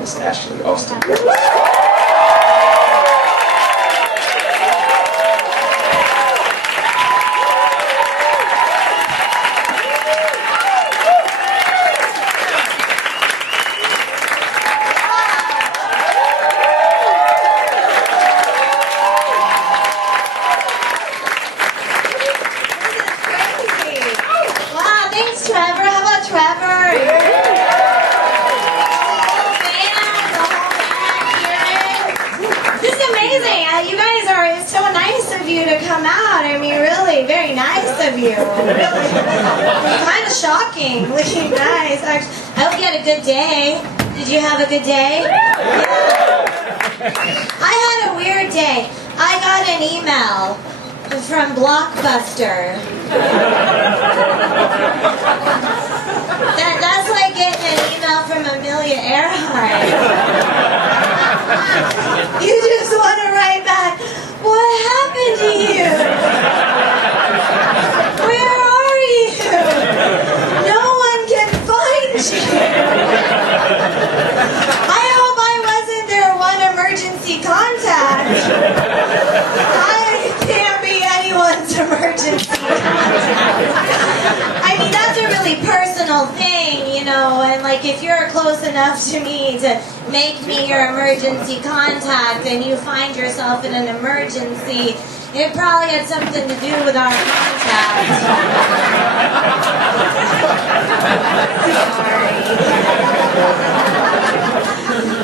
Miss Ashley Austin. You. Really. Kind of shocking. Looking nice. I hope you had a good day. Did you have a good day? Yeah. I had a weird day. I got an email from Blockbuster. That's like getting an email from Amelia Earhart. You just want to write back, what happened to you? Where are you? No one can find you. I hope I wasn't their one emergency contact. I can't be anyone's emergency contact. I mean, that's a really personal thing, you know, and like if you're close enough to me to make me your emergency contact and you find yourself in an emergency, it probably had something to do with our contact.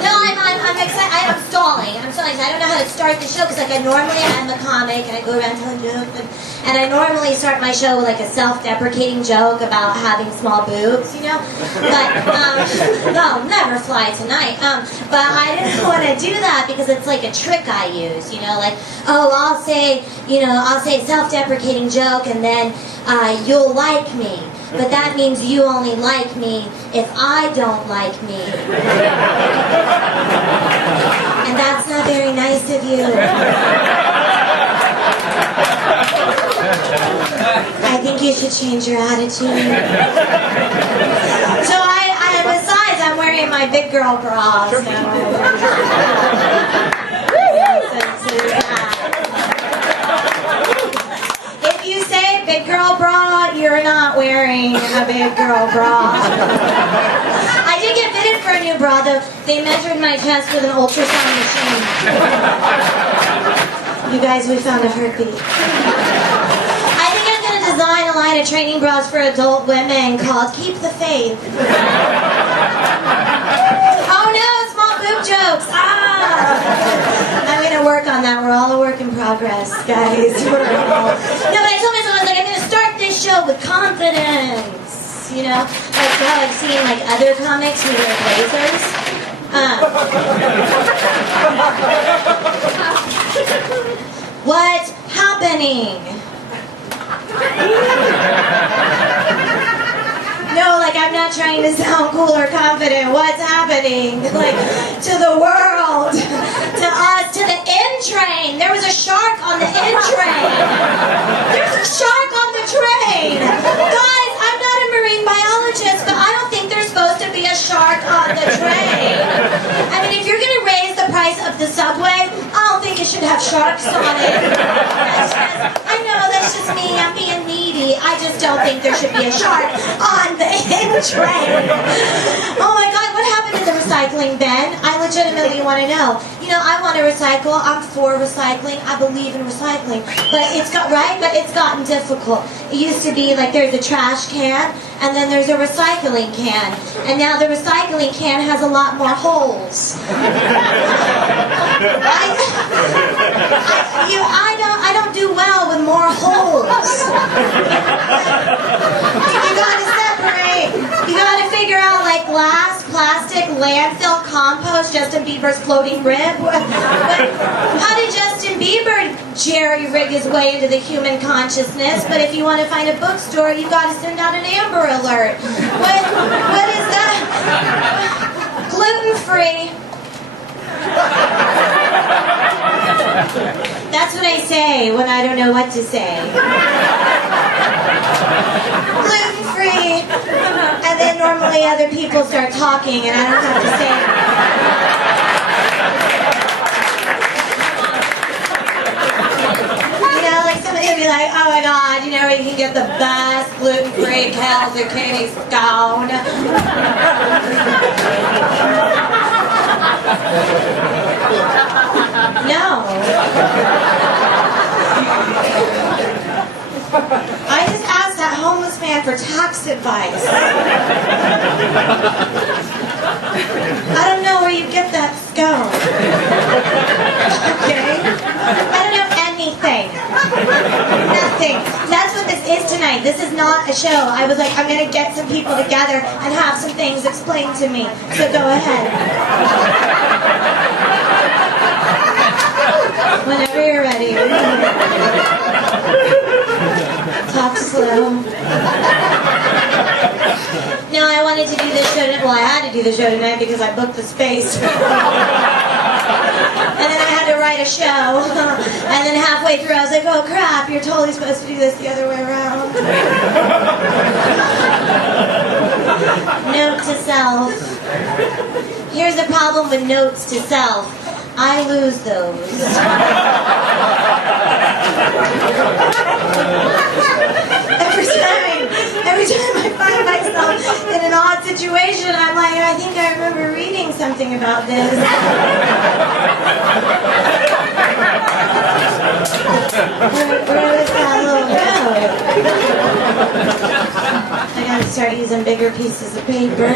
No, I'm excited. I'm stalling. I don't know how to start the show because like I normally am a comic and I go around telling jokes and I normally start my show with like a self-deprecating joke about having small boobs, you know. But no, never fly tonight. But I didn't want to do that because it's like a trick I use, you know. Like, oh, I'll say self-deprecating joke and then you'll like me. But that means you only like me if I don't like me. And that's not very nice of you. I think you should change your attitude. So besides, I'm wearing my big girl bra. So if you say big girl bra, you're not wearing a big girl bra. I did get fitted for a new bra, though. They measured my chest with an ultrasound machine. You guys, we found a heartbeat. I think I'm going to design a line of training bras for adult women called Keep the Faith. Oh no, small boob jokes. I'm going to work on that. We're all a work in progress, guys. No, but I told myself, I was like, I'm going to start this show with confidence. You know, like how I've seen like other comics who wear blazers. What's happening? No, like I'm not trying to sound cool or confident. What's happening? Like to the world, to us, to the N train. There was a shark on the N train. There's a shark on the train. Guys, I'm not a marine biologist, but I don't think there's supposed to be a shark on the train. I mean, if you're going to raise the price of the subway, I don't think it should have sharks on it. I know, that's just me. I'm being needy. I just don't think there should be a shark on the N train. Oh my God, what happened to the recycling bin? I legitimately want to know. You know, I want to recycle. I'm for recycling. I believe in recycling. But it's gotten difficult. It used to be like there's a trash can and then there's a recycling can. And now the recycling can has a lot more holes. I don't do well with more holes. You gotta separate. You gotta figure out like glass, plastic, landfill, compost, Justin Bieber's floating rib. How did Justin Bieber jerry-rig his way into the human consciousness? But if you want to find a bookstore, you gotta send out an Amber Alert. What is that? Gluten-free. That's what I say when I don't know what to say. Gluten-free. And then normally other people start talking and I don't have to say anything. Katie's gown. No. I just asked that homeless man for tax advice. I don't know where you get that scone. Okay? I don't know anything. Nothing. That's what this is tonight. This is not a show. I was like, I'm going to get some people together and have some things explained to me. So go ahead. Whenever you're ready. Talk slow. No, I wanted to do this show. Well, I had to do the show tonight because I booked the space. And then I had to write a show. And then halfway through, I was like, oh crap, you're totally supposed to do this the other way around. Note to self. Here's the problem with notes to self. I lose those. Every time I find myself in an odd situation, I'm like, I think I remember reading something about this. Where was that little note? I gotta start using bigger pieces of paper.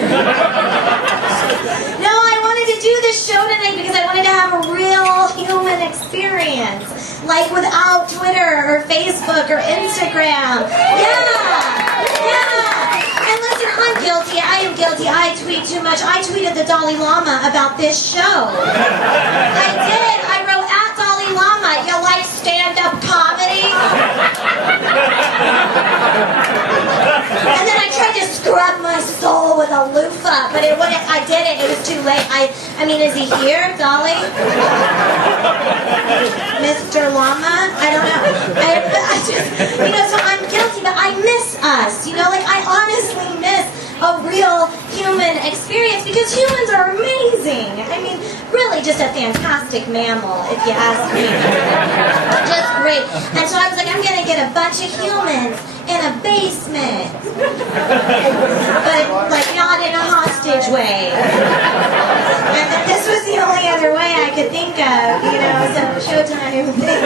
No, I wanted to do this show tonight because I wanted to have a real human experience. Like without Twitter or Facebook or Instagram. Yeah! And listen, I'm guilty. I am guilty. I tweet too much. I tweeted the Dalai Lama about this show. I did. I wrote, at Dalai Lama, you like stand-up comedy? And then I tried to scrub my soul with a loofah, but it wouldn't. I did it. It was too late. I mean, is he here, Dolly? Mr. Lama? I don't know. I just, so I'm guilty, but I miss us. Like I honestly miss a real human experience because humans are amazing. I mean, really just a fantastic mammal, if you ask me. Just great. And so I was like, I'm going to get a bunch of humans in a basement. But, like, not in a hostage way. And this was the only other way I could think of, so Showtime thing.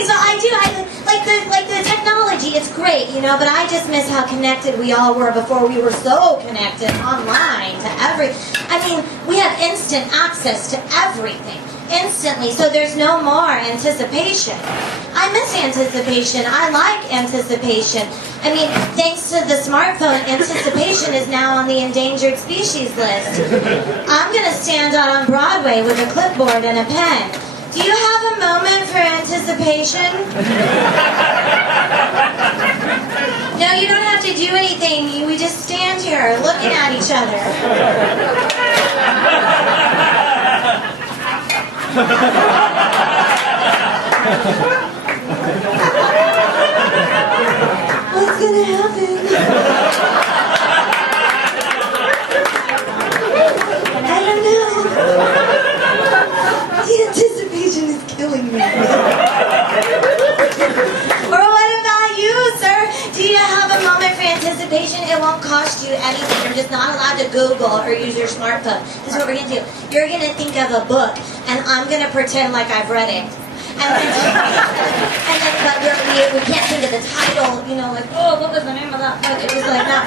So I do, like the technology, it's great, but I just miss how connected we all were before we were so connected online to we have instant access to everything. Instantly, so there's no more anticipation. I miss anticipation. I like anticipation. Thanks to the smartphone, anticipation is now on the endangered species list. I'm going to stand out on Broadway with a clipboard and a pen. Do you have a moment for anticipation? No, you don't have to do anything. We just stand here looking at each other. What's gonna happen? I don't know. The anticipation is killing me. Or what about you, sir? Do you have a moment for anticipation? It won't cost you anything. You're just not allowed to Google or use your smartphone. This is what we're going to do. You're going to think of a book, and I'm going to pretend like I've read it. But we can't think of the title, like, oh, what was the name of that book? It was like that.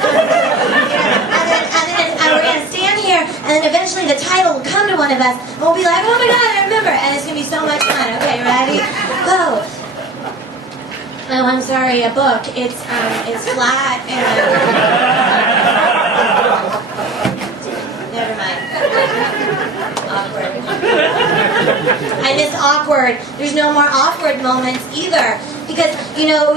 And we're going to stand here, and then eventually the title will come to one of us, and we'll be like, oh my God, I remember. And it's going to be so much fun. Okay, ready? Go. Oh, I'm sorry, a book. It's flat and... Never mind. Awkward. I miss awkward. There's no more awkward moments either. Because, we don't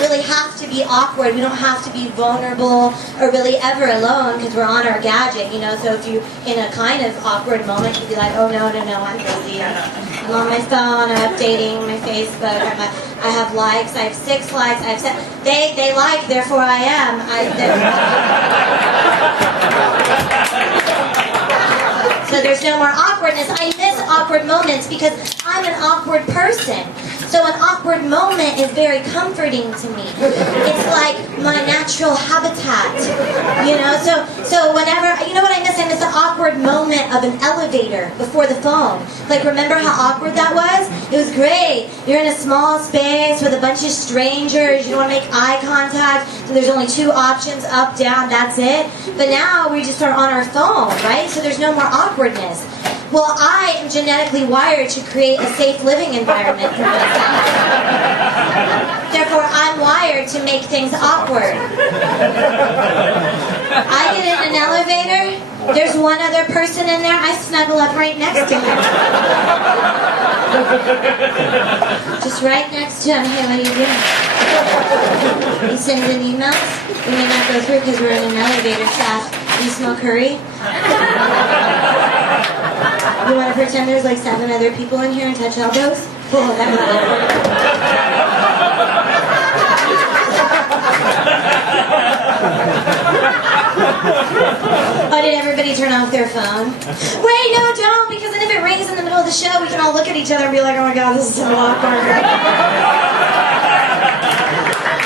really have to be awkward. We don't have to be vulnerable or really ever alone because we're on our gadget, So if you, in a kind of awkward moment, you'd be like, oh, no, I'm busy. I'm on my phone. I'm updating my Facebook. I have likes. I have 6 likes. I have 7. They like, therefore I am. So there's no more awkwardness. I miss awkward moments because I'm an awkward person. So an awkward moment is very comforting to me. It's like my natural habitat, you know? So whenever, you know what I miss? I miss the awkward moment of an elevator before the phone. Like, remember how awkward that was? It was great. You're in a small space with a bunch of strangers. You don't want to make eye contact. So there's only 2 options, up, down, that's it. But now we just are on our phone, right? So there's no more awkwardness. Well, I am genetically wired to create a safe living environment for myself. Therefore, I'm wired to make things awkward. I get in an elevator, there's one other person in there, I snuggle up right next to him. Just right next to him. Hey, what are you doing? He sends in emails. We may not go through because we're in an elevator shaft. Do you smell curry? You want to pretend there's like 7 other people in here and touch elbows? Cool, that was Oh, did everybody turn off their phone? Wait, no, don't, because then if it rings in the middle of the show, we can all look at each other and be like, oh my god, this is so awkward.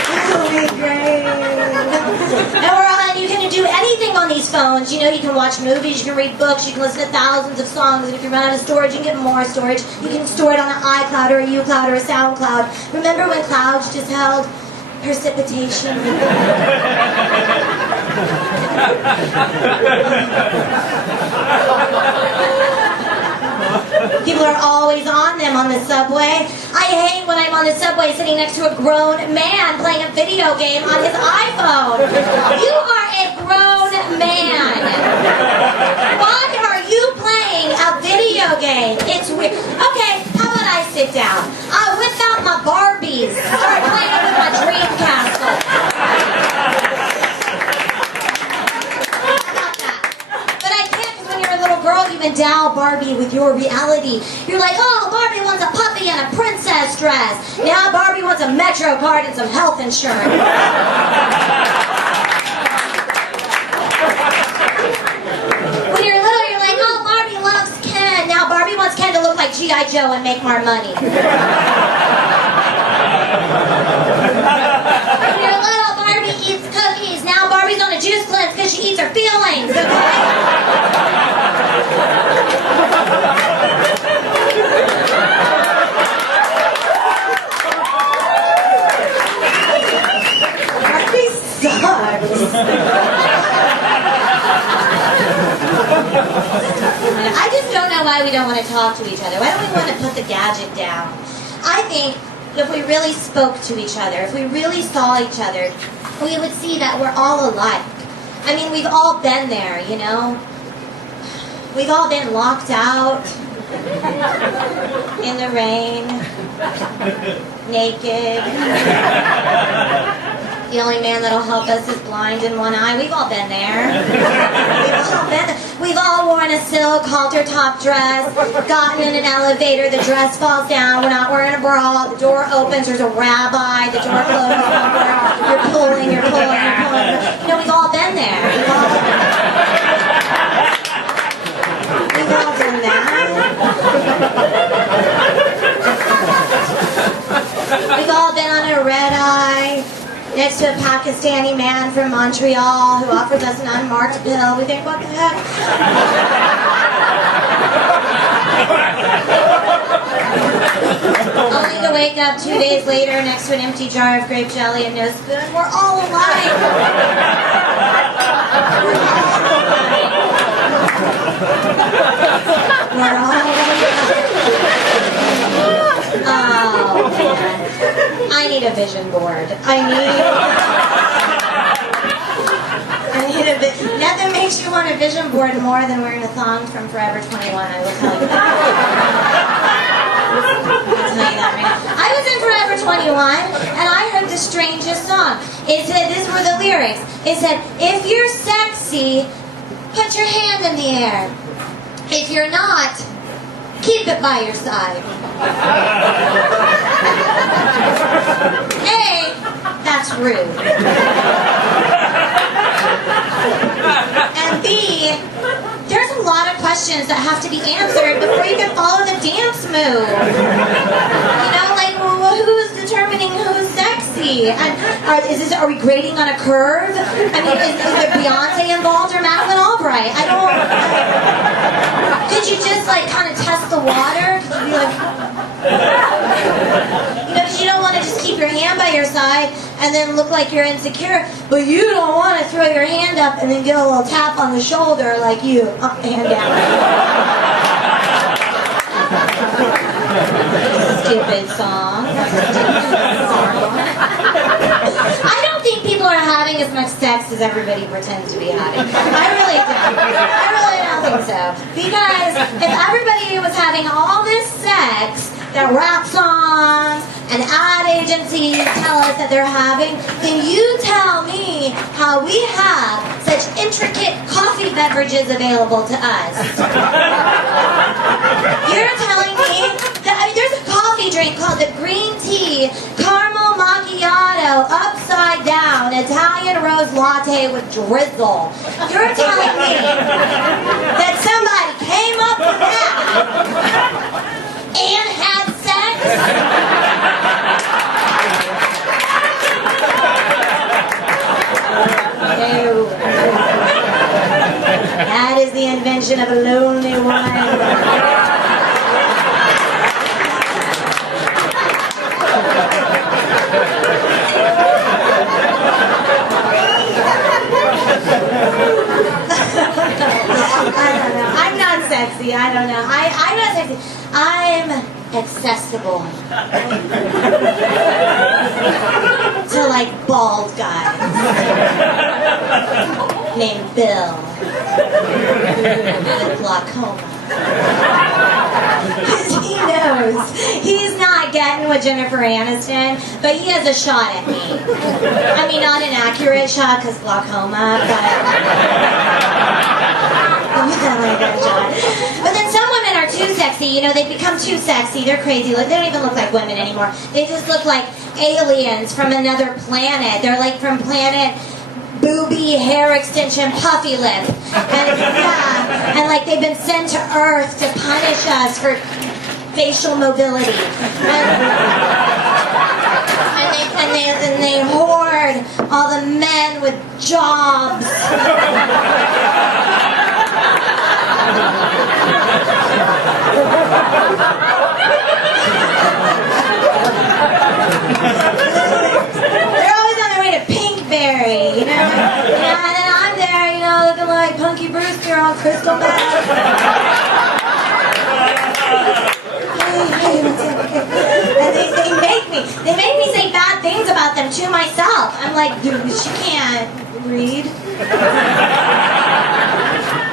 This will be great. And we're all, and you can do anything on these phones. You know, you can watch movies, you can read books, you can listen to thousands of songs, and if you run out of storage, you can get more storage. You can store it on an iCloud or a uCloud or a SoundCloud. Remember when clouds just held precipitation? People are always on them on the subway. I hate when I'm on the subway sitting next to a grown man playing a video game on his iPhone. You are a grown man. Why are you playing a video game? It's weird. Okay, how about I sit down? I'll whip out my Barbies. Start playing with my dream castle. Girl, you endow Barbie with your reality. You're like, oh, Barbie wants a puppy and a princess dress. Now Barbie wants a Metro card and some health insurance. When you're little, you're like, oh, Barbie loves Ken. Now Barbie wants Ken to look like G.I. Joe and make more money. When you're little, Barbie eats cookies. Now Barbie's on a juice cleanse because she eats her feelings, okay? I just don't know why we don't want to talk to each other. Why don't we want to put the gadget down? I think if we really spoke to each other, if we really saw each other, we would see that we're all alike. I mean, we've all been there, you know? We've all been locked out in the rain, naked. The only man that'll help us is blind in one eye. We've all been there. We've all worn a silk halter top dress, gotten in an elevator, the dress falls down, we're not wearing a bra, the door opens, there's a rabbi, the door closes, you're pulling. You know, we've all been there. We've all done that. We've all been on a red eye next to a Pakistani man from Montreal who offers us an unmarked pill. We think, what the heck? Only to wake up 2 days later next to an empty jar of grape jelly and no spoon. We're all alike. We're all Oh, man. I need a vision board. I need a vision. Nothing makes you want a vision board more than wearing a thong from Forever 21, I will tell you that. I'll tell you that right now. I was in Forever 21, and I heard the strangest song. It said, these were the lyrics. It said, if you're sexy, put your hand in the air. If you're not, keep it by your side. A, that's rude. And B, there's a lot of questions that have to be answered before you can follow the dance move. You know, like, sexy? And are we grading on a curve? I mean, is there Beyonce involved or Madeline Albright? I don't. Could you just like kind of test the water? Could you be like, because you don't want to just keep your hand by your side and then look like you're insecure, but you don't want to throw your hand up and then get a little tap on the shoulder like you hand down. Stupid song. I don't think people are having as much sex as everybody pretends to be having. I really don't. I really don't think so. Because if everybody was having all this sex that rap songs and ad agencies tell us that they're having, then you tell me how we have such intricate coffee beverages available to us. You're telling me that there's a coffee drink called the green tea caramel macchiato upside down Italian rose latte with drizzle. You're telling me that somebody came up with that and had sex? No. That is the invention of a lonely woman. I'm not sexy. I don't know. I'm not sexy. I'm accessible to like bald guys named Bill with glaucoma. Because he knows he's not getting with Jennifer Aniston, but he has a shot at me. I mean, not an accurate shot because glaucoma, but But then some women are too sexy, you know, they become too sexy, they're crazy, like, they don't even look like women anymore. They just look like aliens from another planet. They're like from planet booby, hair extension, puffy lip. And like they've been sent to Earth to punish us for facial mobility. And they hoard all the men with jobs. They're always on their way to Pinkberry, you know? And then I'm there, you know, looking like Punky Brewster on crystal meth. And they make me say bad things about them to myself. I'm like, dude, she can't read.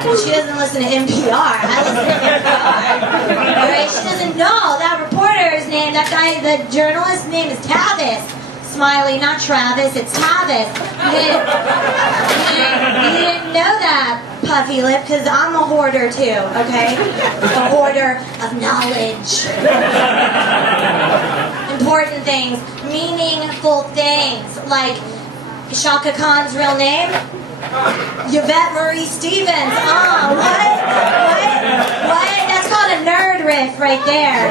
She doesn't listen to NPR. I listen to NPR. Alright, she doesn't know that reporter's name, that guy, the journalist's name is Tavis. Smiley, not Travis, it's Tavis. You didn't know that, puffy lip, because I'm a hoarder too, okay? A hoarder of knowledge. Important things, meaningful things, like Shaka Khan's real name? Yvette Marie Stevens. Oh, what? That's called a nerd riff right there.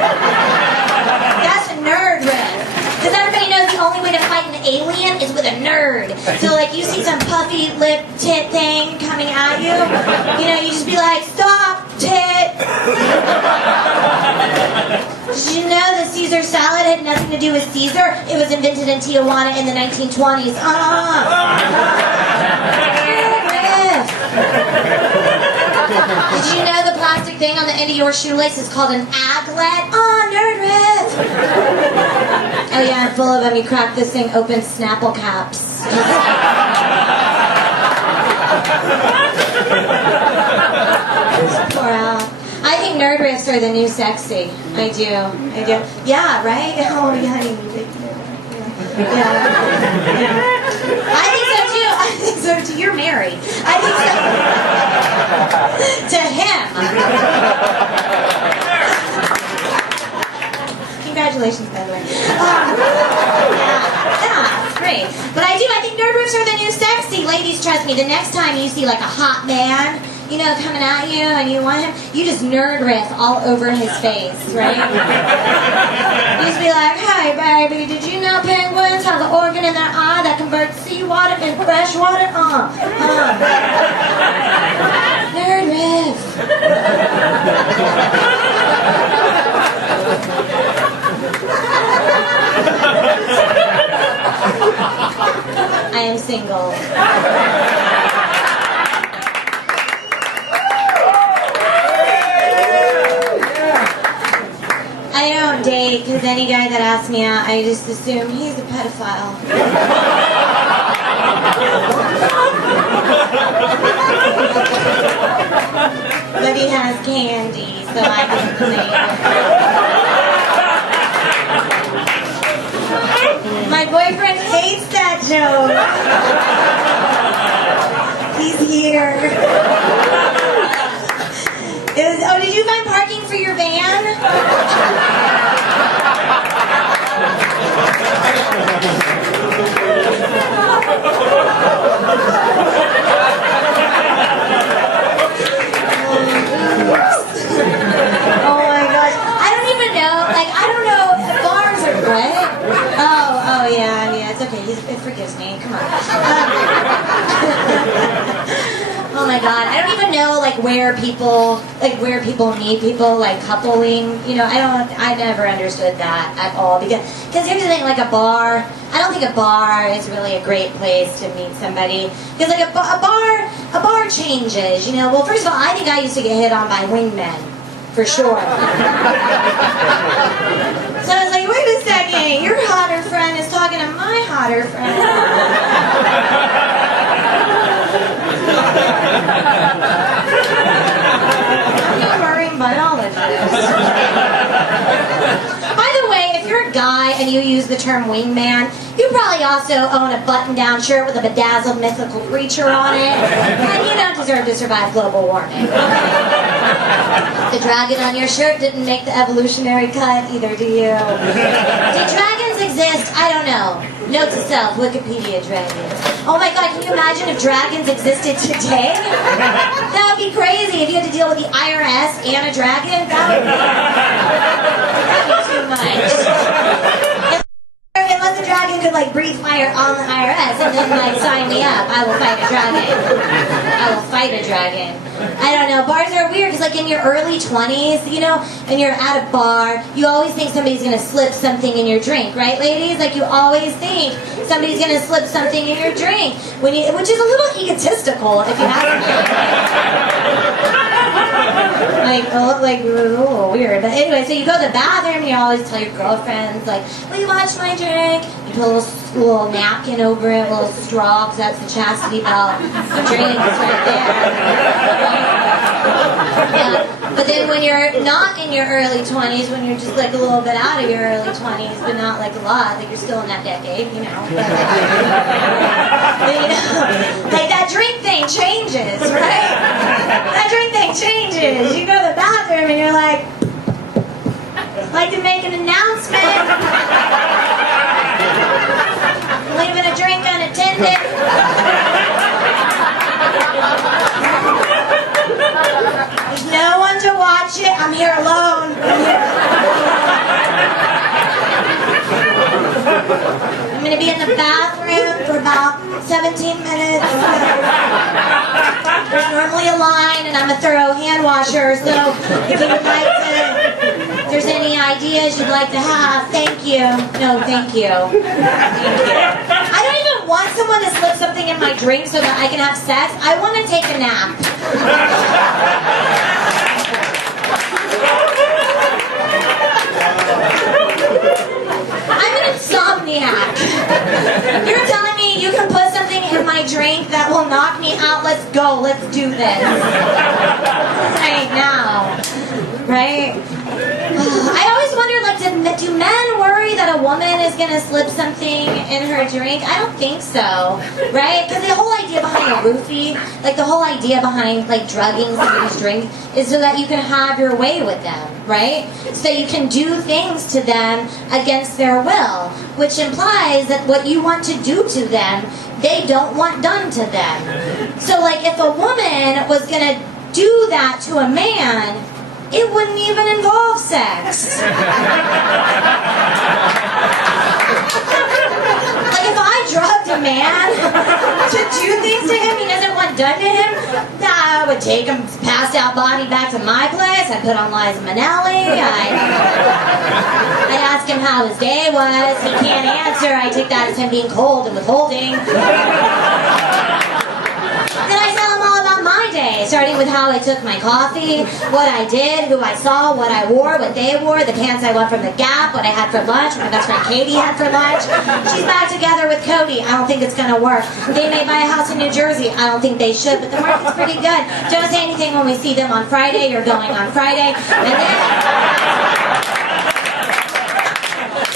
That's a nerd riff. Because everybody knows the only way to fight an alien is with a nerd. So, like, you see some puffy lip tit thing coming at you, you know, you just be like, stop, tit. Did you know that Caesar salad had nothing to do with Caesar? It was invented in Tijuana in the 1920s. Did you know the plastic thing on the end of your shoelace is called an aglet? Oh, nerd riff! Oh yeah, and full of them, you crack this thing open, Snapple caps. Pour out. I think nerd riffs are the new sexy. I do. Yeah, right? Oh, yeah, honey. Yeah. I think so too. You're married. I think so. To him. Congratulations, by the way. Yeah, it's great. But I think nerd riffs are the new sexy. Ladies, trust me, the next time you see like a hot man, you know, coming at you, and you want him, you just nerd riff all over his face, right? You just be like, hey baby, did you know penguins have an organ in their eye that converts seawater into fresh water? Nerd riff. I am single. I don't date because any guy that asks me out, I just assume he's a pedophile. But he has candy, so I can claim it. My boyfriend hates that joke. He's here. Oh, did you find parking for your van? Oh my gosh. I don't even know. Like, I don't know. Bars are what? Oh yeah, it's okay. It forgives me. Come on. Oh my god, I don't even know like where people meet people, like coupling, you know, I never understood that at all, because here's the thing, like a bar, I don't think a bar is really a great place to meet somebody, because like a bar changes, you know. Well, first of all, I think I used to get hit on by wingmen, for sure. So I was like, wait a second, your hotter friend is talking to my hotter friend. I'm a marine biologist. By the way, if you're a guy and you use the term wingman, you probably also own a button-down shirt with a bedazzled mythical creature on it, and you don't deserve to survive global warming. The dragon on your shirt didn't make the evolutionary cut, either do you. Do dragons exist? I don't know. Note to self, Wikipedia dragons. Oh my god, can you imagine if dragons existed today? That would be crazy if you had to deal with the IRS and a dragon. That'd be too much. Unless the dragon could like breathe fire on the IRS and then like sign me up, I will fight a dragon. I will fight a dragon. I don't know, bars are weird because like in your early 20s, you know, and you're at a bar, you always think somebody's gonna slip something in your drink, right ladies? Like you always think somebody's gonna slip something in your drink, which is a little egotistical if you ask me. Like a little weird. But anyway, so you go to the bathroom and you always tell your girlfriends, like, will you watch my drink? You put a little napkin over it, a little straw, because that's the chastity belt. The drink's right there. Yeah. But then when you're not in your early 20s, when you're just like a little bit out of your early 20s, but not like a lot, like you're still in that decade, you know. But, you know, like that drink thing changes, right? That drink thing changes. You go to the bathroom and you're like to make an announcement. Leaving a drink unattended. There's no one to watch it. I'm here alone. I'm going to be in the bathroom for about 17 minutes. There's normally a line, and I'm a thorough hand washer, so if you would like to, if there's any ideas you'd like to have, thank you. No, thank you. Thank you. I don't even want someone to slip something in my drink so that I can have sex. I want to take a nap. I'm an insomniac. You're telling me you can put something in my drink that will knock me out? Let's go. Let's do this. Right now. Right? I always wonder, like, do men worry that a woman is going to slip something in her drink? I don't think so, right? Because the whole idea behind a roofie, like the whole idea behind, like, drugging somebody's drink is so that you can have your way with them, right? So you can do things to them against their will, which implies that what you want to do to them, they don't want done to them. So, like, if a woman was going to do that to a man, it wouldn't even involve sex. Like if I drugged a man to do things to him he doesn't want done to him, I would take him passed out body back to my place. I'd put on Liza Minnelli. I'd ask him how his day was. He can't answer. I take that as him being cold and withholding. Then I tell him all about my day, starting with how I took my coffee, what I did, who I saw, what I wore, what they wore, the pants I won from the Gap, what I had for lunch, what my best friend Katie had for lunch. She's back together with Cody. I don't think it's going to work. They may buy a house in New Jersey. I don't think they should, but the market's pretty good. Don't say anything when we see them on Friday. You're going on Friday. And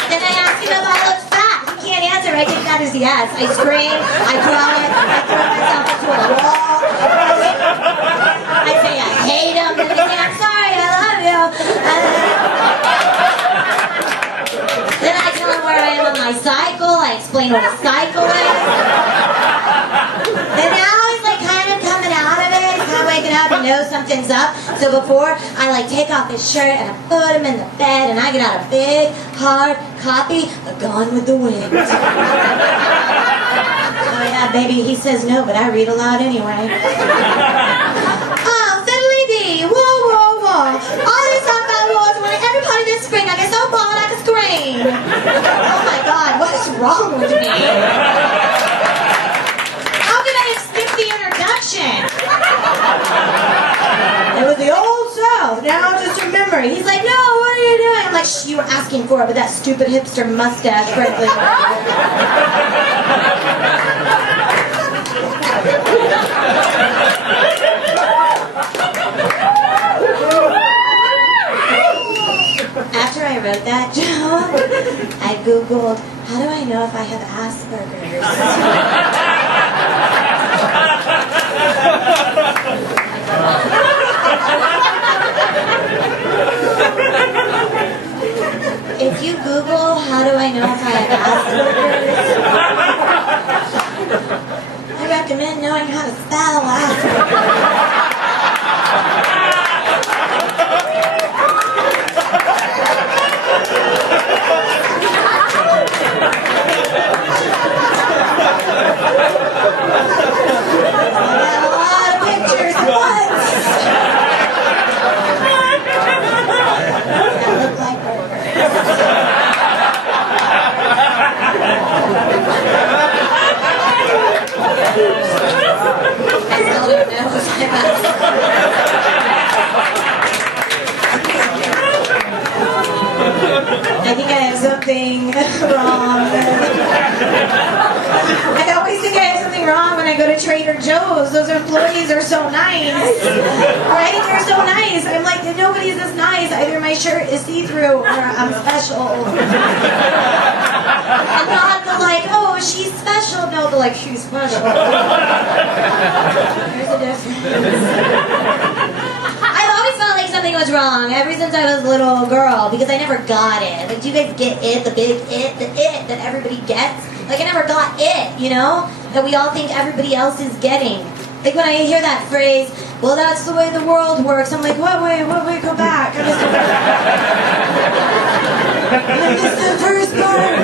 then I ask him if I look fat. He can't answer. I take that as yes. I scream. I cry. I throw myself into a wall. I say I hate him. Then I say I'm sorry. I love you. Then I tell him where I am on my cycle. I explain what a cycle is. And now he's like kind of coming out of it. He's kind of waking up and knows something's up. So before I like take off his shirt and I put him in the bed and I get out a big hard copy of Gone with the Wind. Oh yeah, baby, he says no, but I read aloud anyway. Oh, fiddly dee, whoa, whoa, whoa. All these talk about wars when every party this spring I get so bored I can scream. Oh my God, what is wrong with me? How can I have skipped the introduction? It was the old South, now just remember. He's like, no, what are you doing? I'm like, shh, you were asking for it, but that stupid hipster mustache, frankly. After I wrote that joke, I Googled, how do I know if I have Asperger's? If you Google, how do I know if I have Asperger's? I recommend knowing how to spell Asperger's. I think I have something wrong. I always think I have something wrong when I go to Trader Joe's. Those employees are so nice. Right? They're so nice. I'm like, nobody's this nice. Either my shirt is see-through or I'm special. And not the like, oh, she's special. No, the like, she's special. There's a difference. I've always felt like something was wrong ever since I was a little girl because I never got it. Like, do you guys get it? The big it? The it that everybody gets? Like, I never got it, you know? That we all think everybody else is getting. Like, when I hear that phrase, well, that's the way the world works, I'm like, what, wait, go back. I missed the first part.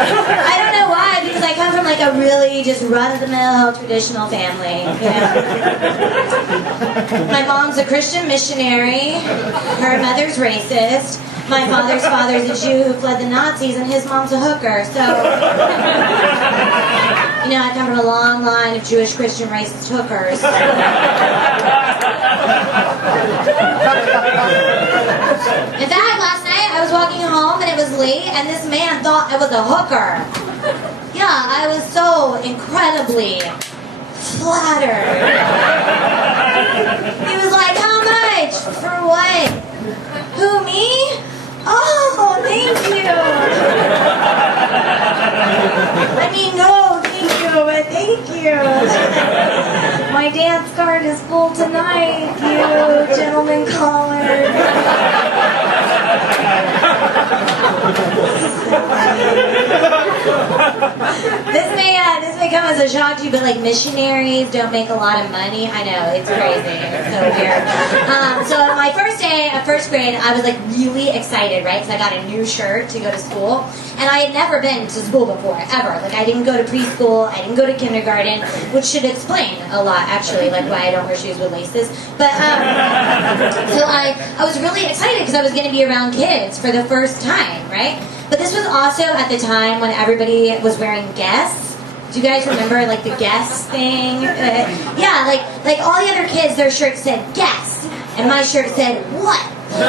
I don't know why, because I come from like a really just run-of-the-mill traditional family, you know. My mom's a Christian missionary, her mother's racist, my father's a Jew who fled the Nazis, and his mom's a hooker, so, you know, I come from a long line of Jewish Christian racist hookers. In fact, last night I was walking home and it was late, and this man thought I was a hooker. Yeah, I was so incredibly flattered. He was like, how much? For what? Who, me? Oh, thank you. I mean, no, thank you, but thank you. My dance card is full tonight, you gentleman caller. This may come as a shock to you, but like missionaries don't make a lot of money. I know, it's crazy. It's so weird. So on my first day of first grade, I was like really excited, right? Because I got a new shirt to go to school. And I had never been to school before, ever. Like I didn't go to preschool, I didn't go to kindergarten, which should explain a lot, actually, like why I don't wear shoes with laces. But, so I was really excited because I was going to be around kids for the first time, right? But this was also at the time when everybody was wearing Guess. Do you guys remember like the Guess thing? Yeah, like all the other kids, their shirts said Guess, and my shirt said what? But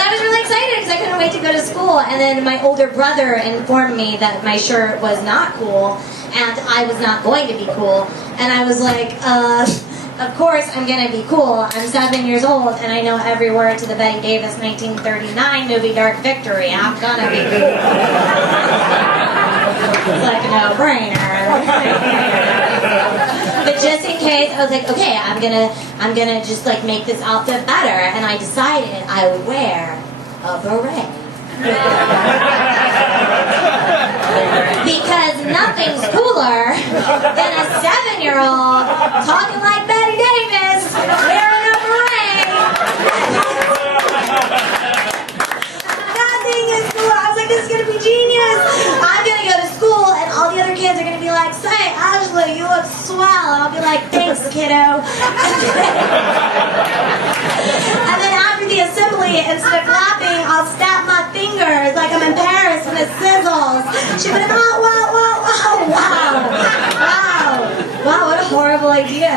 I was really excited because I couldn't wait to go to school. And then my older brother informed me that my shirt was not cool, and I was not going to be cool. And I was like, of course I'm gonna be cool. I'm 7 years old and I know every word to the Betty Davis 1939 movie Dark Victory. I'm gonna be cool. It's like a no-brainer. But just in case, I was like, okay, I'm gonna just like make this outfit better. And I decided I would wear a beret. Because nothing's cooler than a 7-year-old talking like Betty Davis wearing a beret. Nothing is cooler. I was like, this is going to be genius. I'm going to go to school and all the other kids are going to be like, say, Ashley, you look swell. And I'll be like, thanks, kiddo. And then after the assembly, instead of clapping, I'll snap my fingers like I'm in Paris and it sizzles. She'll be like, oh, wow, wow, wow, wow, wow. Wow, what a horrible idea.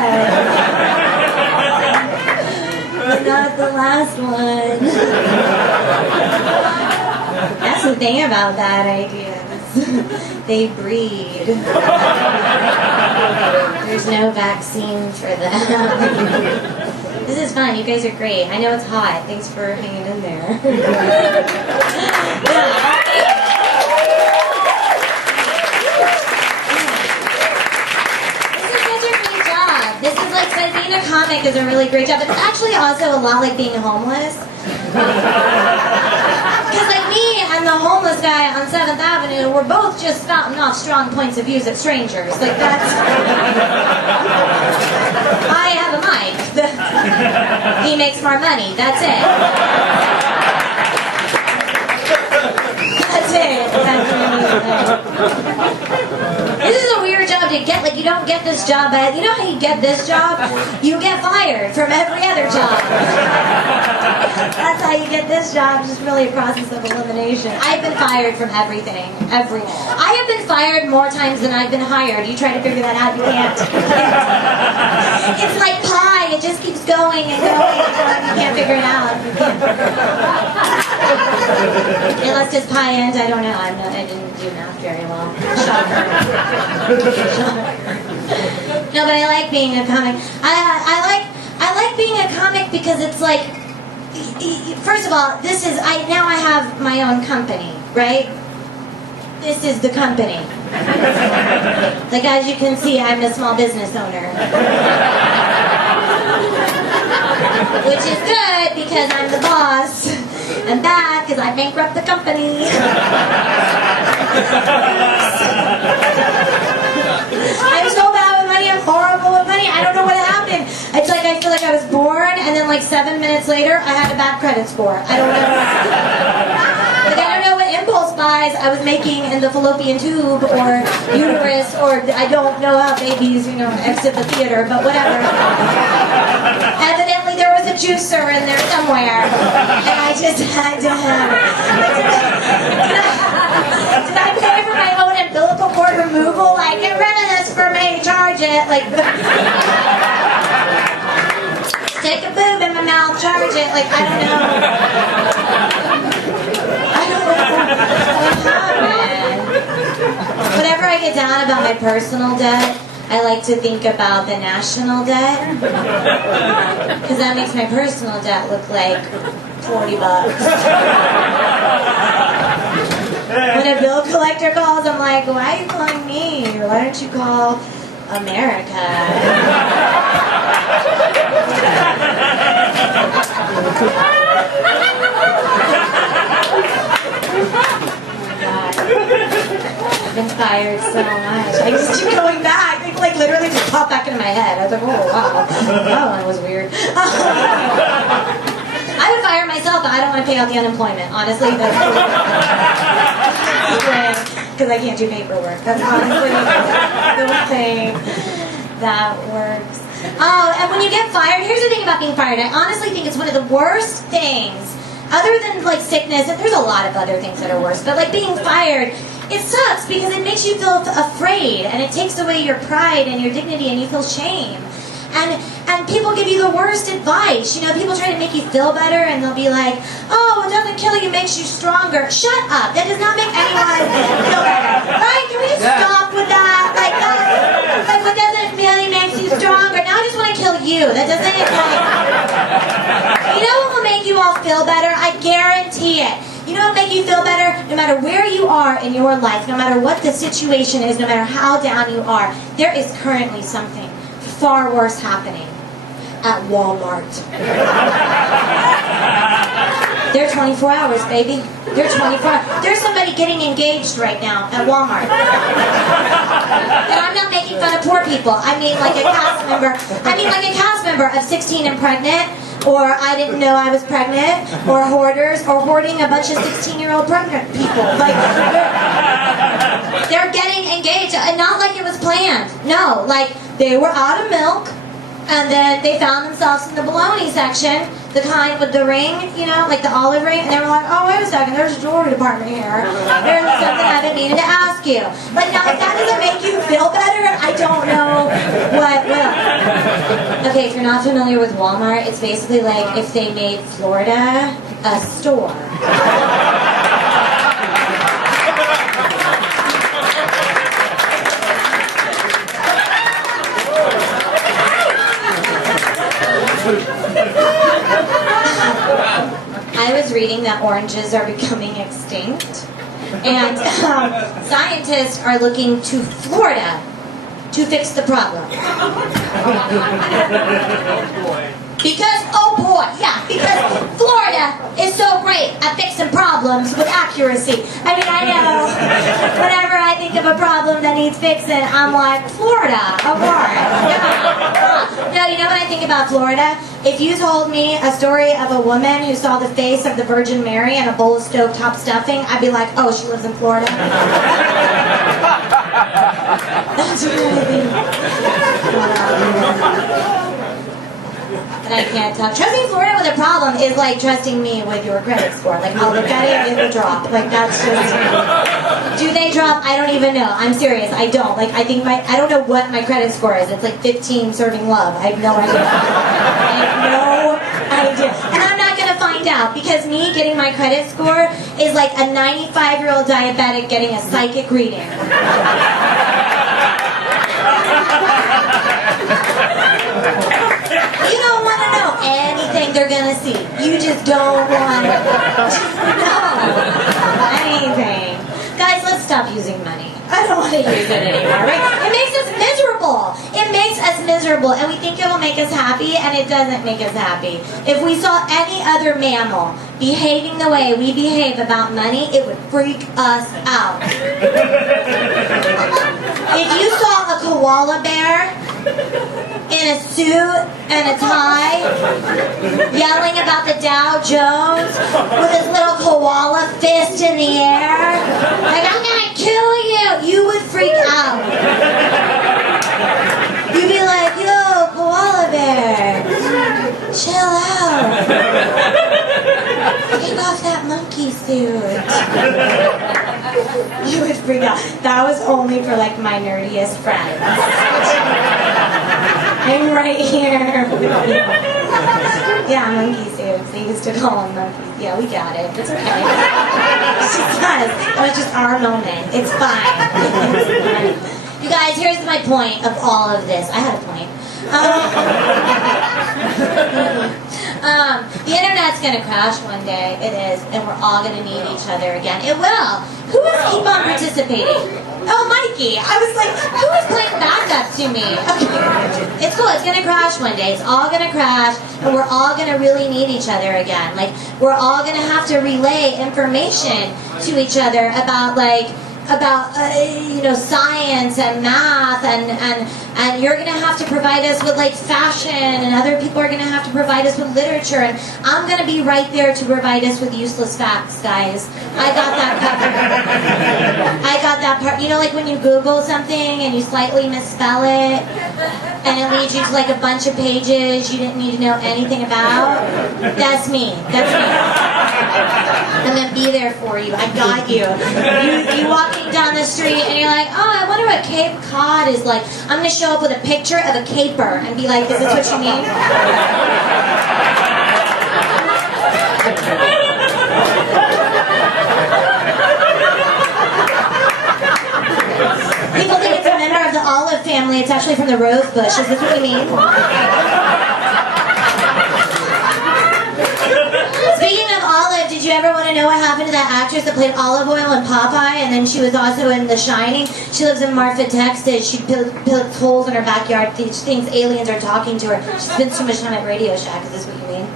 But not the last one. That's the thing about bad ideas. They breed. There's no vaccine for them. This is fun. You guys are great. I know it's hot. Thanks for hanging in there. This is such a great job. This is like, being a comic is a really great job. It's actually also a lot like being homeless. Because like me and the homeless guy on 7th Avenue, we're both just spouting off strong points of views at strangers. Like that's... I have a mic. He makes more money. That's it. That's it. That's really it. This is a weird job to get. Like, you don't get this job, but you know how you get this job? You get fired from every other job. That's how you get this job. Just really a process of elimination. I've been fired from everything. I have been fired more times than I've been hired. You try to figure that out, you can't. It's like pie. It just keeps going and going and going. You can't figure it out. Unless it's pie ends, I don't know. I didn't do math very well. Shocker. No, but I like being a comic. I like being a comic because it's like, first of all, now I have my own company, right? This is the company. Like, as you can see, I'm a small business owner. Which is good because I'm the boss. And bad because I bankrupt the company. I'm so bad with money. I'm horrible with money. I don't know what happened. It's like I feel like I was born and then like 7 minutes later I had a bad credit score. I don't know. Like, I don't know what impulse buys I was making in the fallopian tube or uterus, or I don't know how babies, exit the theater, but whatever. Evidently there was a juicer in there somewhere, and I just had to have it. Did I pay for my own umbilical cord removal? Like, get rid of this for me, charge it. Like, stick a boob in my mouth, charge it. Like, I don't know. Whenever I get down about my personal debt, I like to think about the national debt, because that makes my personal debt look like $40. When a bill collector calls, I'm like, why are you calling me? Why don't you call America? been fired so much. I just keep going back. They like literally just pop back into my head. I was like, oh wow, that one was weird. I would fire myself, but I don't want to pay out the unemployment. Honestly, that's because I can't do paperwork. That's honestly the way that works. Oh, and when you get fired, here's the thing about being fired. I honestly think it's one of the worst things, other than like sickness, and there's a lot of other things that are worse, but like being fired, it sucks because it makes you feel afraid, and it takes away your pride and your dignity, and you feel shame. And people give you the worst advice. You know, people try to make you feel better, and they'll be like, oh, what doesn't kill you makes you stronger. Shut up. That does not make anyone feel better. Right? Can we just stop with that? Like what doesn't really makes you stronger? Now I just want to kill you. That doesn't, you know what will make you all feel better? I guarantee it. You know what will make you feel better? No matter where you are in your life, no matter what the situation is, no matter how down you are, there is currently something far worse happening at Walmart. They're 24 hours, baby. They're 24 hours. There's somebody getting engaged right now at Walmart. And I'm not making fun of poor people. I mean like a cast member of 16 and pregnant, or I didn't know I was pregnant, or hoarders, or hoarding a bunch of 16-year-old pregnant people. Like, they're getting engaged, and not like it was planned. No, like, they were out of milk, and then they found themselves in the bologna section, the kind with the ring, you know, like the olive ring, and they were like, oh, wait a second, there's a jewelry department here. There's something I've been meaning to ask you. Like, now, if that doesn't make you feel better, I don't know what will. Okay, if you're not familiar with Walmart, it's basically like if they made Florida a store. I was reading that oranges are becoming extinct, and scientists are looking to Florida to fix the problem. Because because Florida is so great at fixing problems with accuracy. I mean, I know, whenever I think of a problem that needs fixing, I'm like, Florida, of course. No, you know what I think about Florida? If you told me a story of a woman who saw the face of the Virgin Mary and a bowl of stovetop stuffing, I'd be like, oh, she lives in Florida. That's what I think. And I can't tell. Trusting Florida with a problem is like trusting me with your credit score. Like, I'll look at it, it will drop. Like, that's just... Do they drop? I don't even know. I'm serious. I don't. Like, I don't know what my credit score is. It's like 15 serving love. I have no idea. I have no idea. And I'm not going to find out, because me getting my credit score is like a 95-year-old diabetic getting a psychic reading. You don't want to know anything they're going to see. You just don't want to know anything. Guys, let's stop using money. I don't want to use it anymore, right? It makes us miserable. It makes us miserable, and we think it will make us happy, and it doesn't make us happy. If we saw any other mammal behaving the way we behave about money, it would freak us out. If you saw a koala bear in a suit and a tie, yelling about the Dow Jones with his little koala fist in the air, like, I'm gonna kill you, you would freak out. You'd be like, yo, koala bear, chill out. Take off that monkey suit. You would freak out. That was only for like my nerdiest friends. I'm right here. Yeah, monkey suits. They used to call them monkeys. Yeah, we got it. It's okay. It's just us. That was just our moment. It's fine. It's fine. You guys, here's my point of all of this. I had a point. The internet's gonna crash one day. It is, and we're all gonna need each other again. It will. Who is keep on participating? Oh, Mikey. I was like, who is playing backup to me? Okay. It's cool. It's gonna crash one day. It's all gonna crash, and we're all gonna really need each other again. Like, we're all gonna have to relay information to each other about, like, science and math, and you're gonna have to provide us with like fashion, and other people are gonna have to provide us with literature, and I'm gonna be right there to provide us with useless facts, guys. I got that covered. I got that part. You know, like when you Google something and you slightly misspell it, and it leads you to like a bunch of pages you didn't need to know anything about? That's me. That's me. I'm gonna be there for you. I got you. You walking down the street and you're like, oh, I wonder what Cape Cod is like. I'm gonna show up with a picture of a caper and be like, is this what you mean? People think it's a member of the olive family. It's actually from the rose bush. Is this what you mean? Speaking of Olive, did you ever want to know what happened to that actress that played Olive Oil in Popeye, and then she was also in The Shining? She lives in Marfa, Texas. She pokes holes in her backyard. She thinks aliens are talking to her. She spends too much time at Radio Shack. Is this what you mean?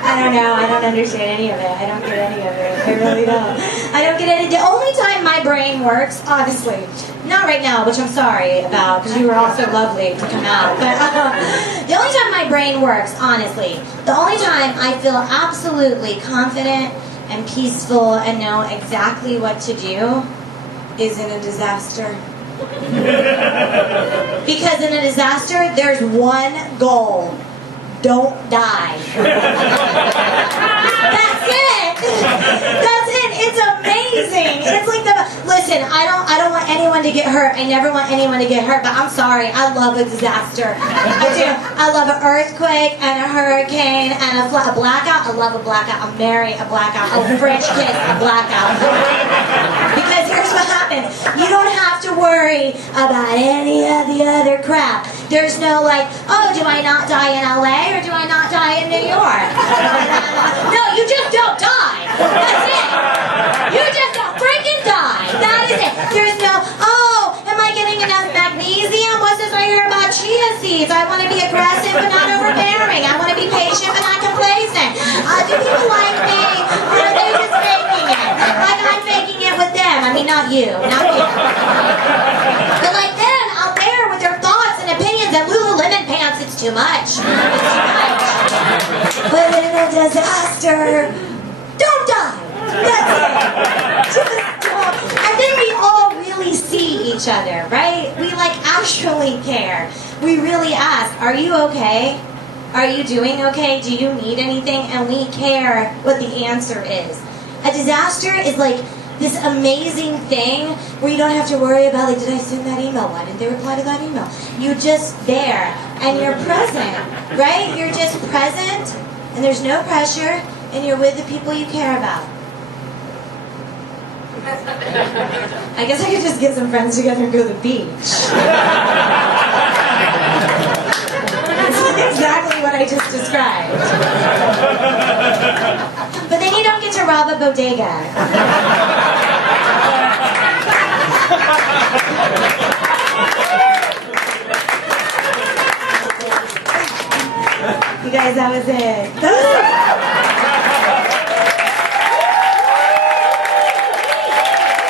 I don't know. I don't understand any of it. I don't get any of it. I really don't. I don't get any. The only time my brain works, honestly, not right now, which I'm sorry about, because you were all so lovely to come out, but the only time my brain works, honestly, the only time I feel absolutely confident and peaceful and know exactly what to do is in a disaster. Because in a disaster, there's one goal. Don't die. That's it. That's it. It's amazing. It's like listen, I don't want anyone to get hurt. I never want anyone to get hurt, but I'm sorry. I love a disaster. I do. I love an earthquake and a hurricane and a blackout. I love a blackout. I'll marry a blackout. A French kiss, a blackout. Because here's what happens. You don't have to worry about any of the other crap. There's no like, oh, do I not die in LA or do I not die in New York? No, you just don't die. That's it. You just don't freaking die. That is it. There's no, oh, am I getting enough magnesium? What's this I hear about chia seeds? I want to be aggressive but not overbearing. I want to be patient but not complacent. Do people like me? Or are they just faking it? Like I'm faking it with them. I mean, not you. Not you. But like them out there with their thoughts and opinions and Lululemon pants, it's too much. It's too much. But in a disaster, don't die. That's it. Just don't. And then we all really see each other, right? We like actually care. We really ask, are you okay? Are you doing okay? Do you need anything? And we care what the answer is. A disaster is like this amazing thing where you don't have to worry about, like, did I send that email? Why didn't they reply to that email? You're just there, and you're present, right? You're just present, and there's no pressure, and you're with the people you care about. I guess I could just get some friends together and go to the beach. That's exactly what I just described. But then you don't get to rob a bodega.